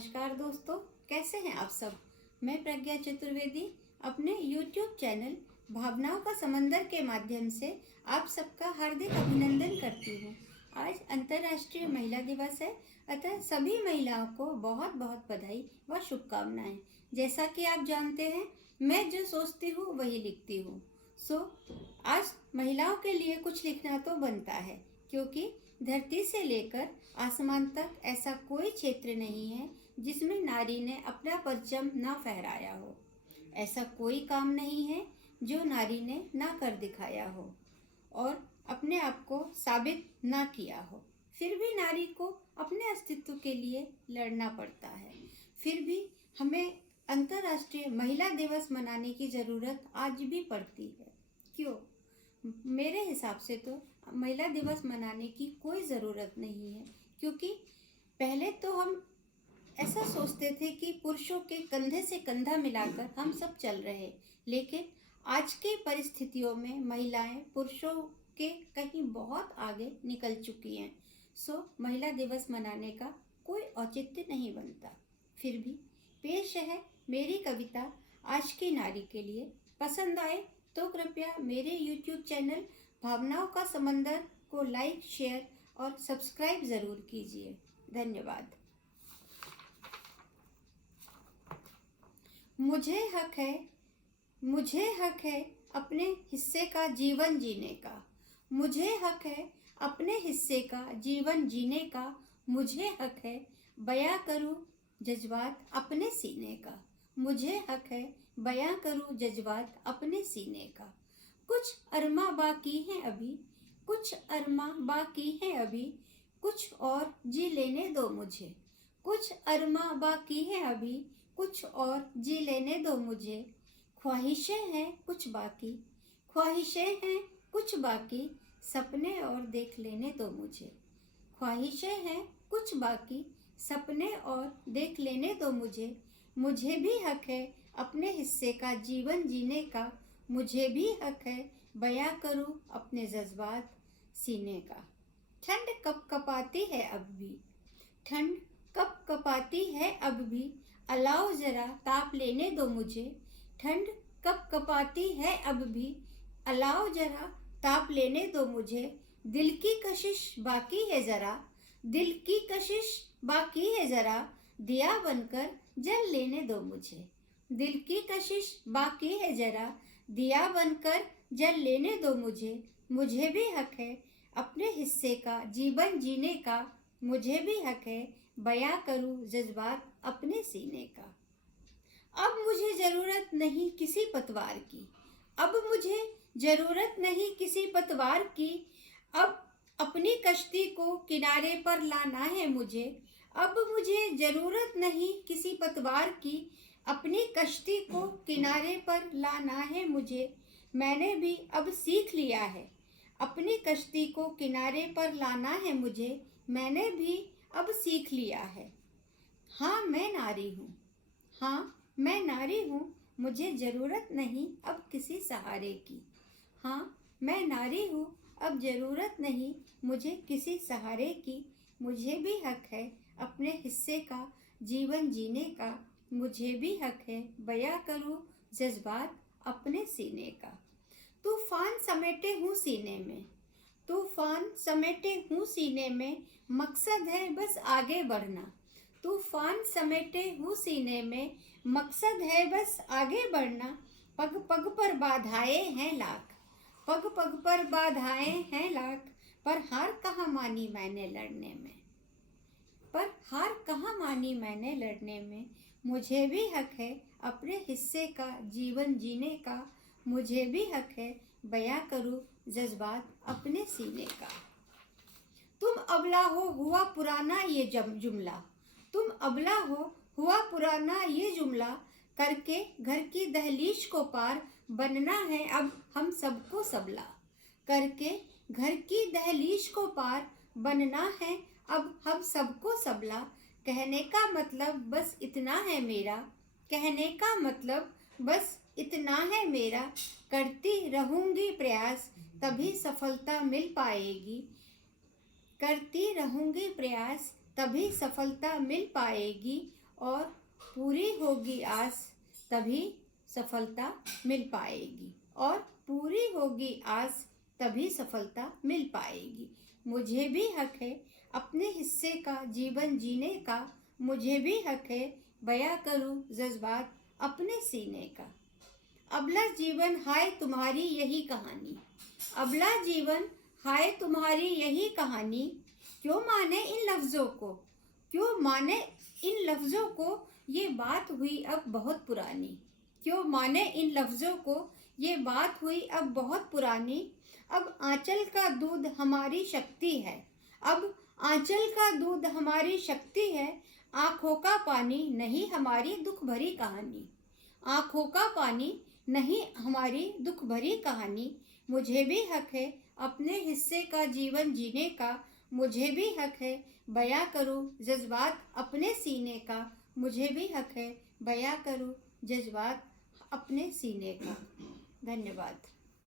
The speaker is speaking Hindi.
नमस्कार दोस्तों, कैसे हैं आप सब। मैं प्रज्ञा चतुर्वेदी अपने YouTube चैनल भावनाओं का समंदर के माध्यम से आप सबका हार्दिक अभिनंदन करती हूँ। आज अंतर्राष्ट्रीय महिला दिवस है, अतः सभी महिलाओं को बहुत बहुत बधाई व शुभकामनाएं। जैसा कि आप जानते हैं, मैं जो सोचती हूँ वही लिखती हूँ। आज महिलाओं के लिए कुछ लिखना तो बनता है, क्योंकि धरती से लेकर आसमान तक ऐसा कोई क्षेत्र नहीं है जिसमें नारी ने अपना परचम न फहराया हो। ऐसा कोई काम नहीं है जो नारी ने ना कर दिखाया हो और अपने आप को साबित ना किया हो। फिर भी नारी को अपने अस्तित्व के लिए लड़ना पड़ता है। फिर भी हमें अंतर्राष्ट्रीय महिला दिवस मनाने की ज़रूरत आज भी पड़ती है। क्यों? मेरे हिसाब से तो महिला दिवस मनाने की कोई ज़रूरत नहीं है, क्योंकि पहले तो हम ऐसा सोचते थे कि पुरुषों के कंधे से कंधा मिलाकर हम सब चल रहे, लेकिन आज के परिस्थितियों में महिलाएं पुरुषों के कहीं बहुत आगे निकल चुकी हैं। महिला दिवस मनाने का कोई औचित्य नहीं बनता। फिर भी पेश है मेरी कविता आज की नारी के लिए। पसंद आए तो कृपया मेरे YouTube चैनल भावनाओं का समंदर को लाइक, शेयर और सब्सक्राइब ज़रूर कीजिए। धन्यवाद। मुझे हक है अपने हिस्से का जीवन जीने का। मुझे हक है अपने हिस्से का जीवन जीने का। मुझे हक है बयां करूं जज्बात अपने सीने का। मुझे हक है बयां करूं जज्बात अपने सीने का। कुछ अरमा बाकी हैं अभी, कुछ अरमा बाकी हैं अभी, कुछ और जी लेने दो मुझे। कुछ अरमा बाकी हैं अभी, कुछ और जी लेने दो मुझे। ख्वाहिशें हैं कुछ बाकी, ख्वाहिशें हैं कुछ बाकी, सपने और देख लेने दो मुझे। ख्वाहिशें हैं कुछ बाकी, सपने और देख लेने दो मुझे। मुझे भी हक है अपने हिस्से का जीवन जीने का। मुझे भी हक है बयां करूं अपने जज्बात सीने का। ठंड कप कपाती है अब भी, ठंड कप कपाती है अब भी, अलाओ जरा ताप लेने दो मुझे। ठंड कप कपाती है अब भी, अलाओ जरा ताप लेने दो मुझे। दिल की कशिश बाकी है जरा, दिल की कशिश बाकी है जरा, दिया बनकर जल लेने दो मुझे। दिल की कशिश बाकी है जरा, दिया बनकर जल लेने दो मुझे। मुझे भी हक है अपने हिस्से का जीवन जीने का। मुझे भी हक है बयां करूं जज्बात अपने सीने का। अब मुझे ज़रूरत नहीं किसी पतवार की, अब मुझे ज़रूरत नहीं किसी पतवार की। अब अपनी कश्ती को किनारे पर लाना है मुझे। अब मुझे ज़रूरत नहीं किसी पतवार की, अपनी कश्ती को किनारे पर लाना है मुझे। मैंने भी अब सीख लिया है अपनी कश्ती को किनारे पर लाना है मुझे। मैंने भी अब सीख लिया है। हाँ मैं नारी हूँ, हाँ मैं नारी हूँ, मुझे ज़रूरत नहीं अब किसी सहारे की। हाँ मैं नारी हूँ, अब ज़रूरत नहीं मुझे किसी सहारे की। मुझे भी हक है अपने हिस्से का जीवन जीने का। मुझे भी हक है बयां करूँ जज्बात अपने सीने का। तूफान समेटे हूँ सीने में, तूफान समेटे हूँ सीने में, मकसद है बस आगे बढ़ना। तूफान समेटे हूँ सीने में, मकसद है बस आगे बढ़ना। पग पग पर बाधाएं हैं लाख, पग पग पर बाधाएं हैं लाख, पर हार कहाँ मानी मैंने लड़ने में, पर हार कहाँ मानी मैंने लड़ने में। मुझे भी हक है अपने हिस्से का जीवन जीने का। मुझे भी हक है बयां करूं जज्बात अपने सीने का। तुम अबला हो हुआ पुराना ये जुमला, तुम अबला हो हुआ पुराना ये जुमला, करके घर की दहलीज को पार बनना है अब हम सबको सबला। करके घर की दहलीज को पार बनना है अब हम सबको सबला। कहने का मतलब बस इतना है मेरा, कहने का मतलब बस इतना है मेरा। करती रहूँगी प्रयास तभी सफलता मिल पाएगी, करती रहूँगी प्रयास तभी सफलता मिल पाएगी। और पूरी होगी आस तभी सफलता मिल पाएगी। और पूरी होगी आस तभी सफलता मिल पाएगी। मुझे भी हक है अपने हिस्से का जीवन जीने का। मुझे भी हक है बयां करूं जज्बात अपने सीने का। अबला जीवन हाय तुम्हारी यही कहानी। अबला जीवन हाय तुम्हारी यही कहानी। क्यों माने इन लफ्ज़ों को, क्यों माने इन लफ्ज़ों को, ये बात हुई अब बहुत पुरानी। क्यों माने इन लफ्ज़ों को, ये बात हुई अब बहुत पुरानी। अब आंचल का दूध हमारी शक्ति है। अब आंचल का दूध हमारी शक्ति है। आँखों का पानी नहीं हमारी दुख भरी कहानी। आँखों का पानी नहीं हमारी दुख भरी कहानी। मुझे भी हक है अपने हिस्से का जीवन जीने का। मुझे भी हक है बयां करूं जज्बात अपने सीने का। मुझे भी हक है बयां करूं जज्बात अपने सीने का। धन्यवाद।